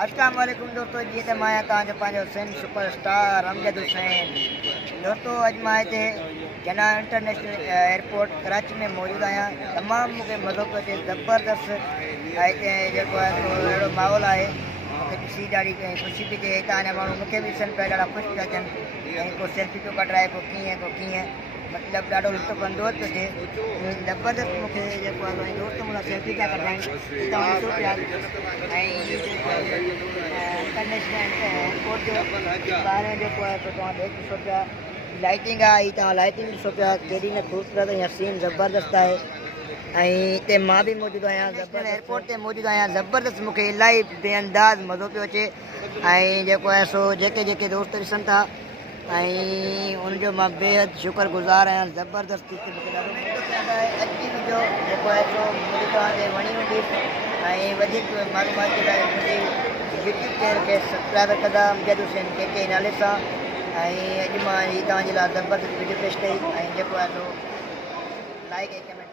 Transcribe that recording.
अस्सलाम वालेकुम दोस्तों, जी तो मैं तव्हांजो पंहिंजो सिंध सुपरस्टार अमजद हुसैन। दोस्तों अॼु मां हिते जना इंटरनेशनल एयरपोर्ट कराची में मौजूदु आहियां। तमामु मूंखे मज़ो पियो अचे, ज़बरदस्त हिते जेको आहे सो अहिड़ो माहौल आहे, मूंखे ॾिसी ॾाढी ख़ुशी पई थिए। हितां जा माण्हू मूंखे बि ॾिसनि पिया, ॾाढा ख़ुशि पिया थियनि ऐं को सेल्फी पियो कढाए, को कीअं मतिलबु ॾाढो लुत्फ़अंदोज़ पियो थिए। ज़बरदस्त मूंखे जेको आहे मुंहिंजे दोस्त मुंहिंजा सेल्फी पिया कढाइनि, हितां ॾिसो पिया। ऐं इंटरनेशनल एयरपोर्ट जो ॿाहिरि जेको आहे सो तव्हां ॾिसो पिया, लाइटिंग आहे, ही तव्हां लाइटिंग ॾिसो पिया केॾी न ख़ूबसूरत ऐं हसीन ज़बरदस्त आहे। ऐं हिते मां बि मौजूदु आहियां, इंटरनेशनल एयरपोर्ट ते मौजूदु आहियां। ज़बरदस्त मूंखे इलाही बेअंदाज़ मज़ो पियो अचे। ऐं जेको आहे सो जेके दोस्त ॾिसनि था ऐं उनजो मां बेहद शुक्रगुज़ार आहियां। ज़बरदस्त मूंखे ॾाढो अॼु जी वीडियो जेको आहे सो मुंहिंजी तव्हांखे वणी हूंदी ऐं वधीक मालूमात जे लाइ मुंहिंजी यूट्यूब चैनल खे सब्सक्राइब कंदा अमजद हुसैन के नाले सां। ऐं अॼु मां ही तव्हांजे लाइ ज़बरदस्त वीडियो पेश कई ऐं जेको आहे सो लाइक ऐं कमेंट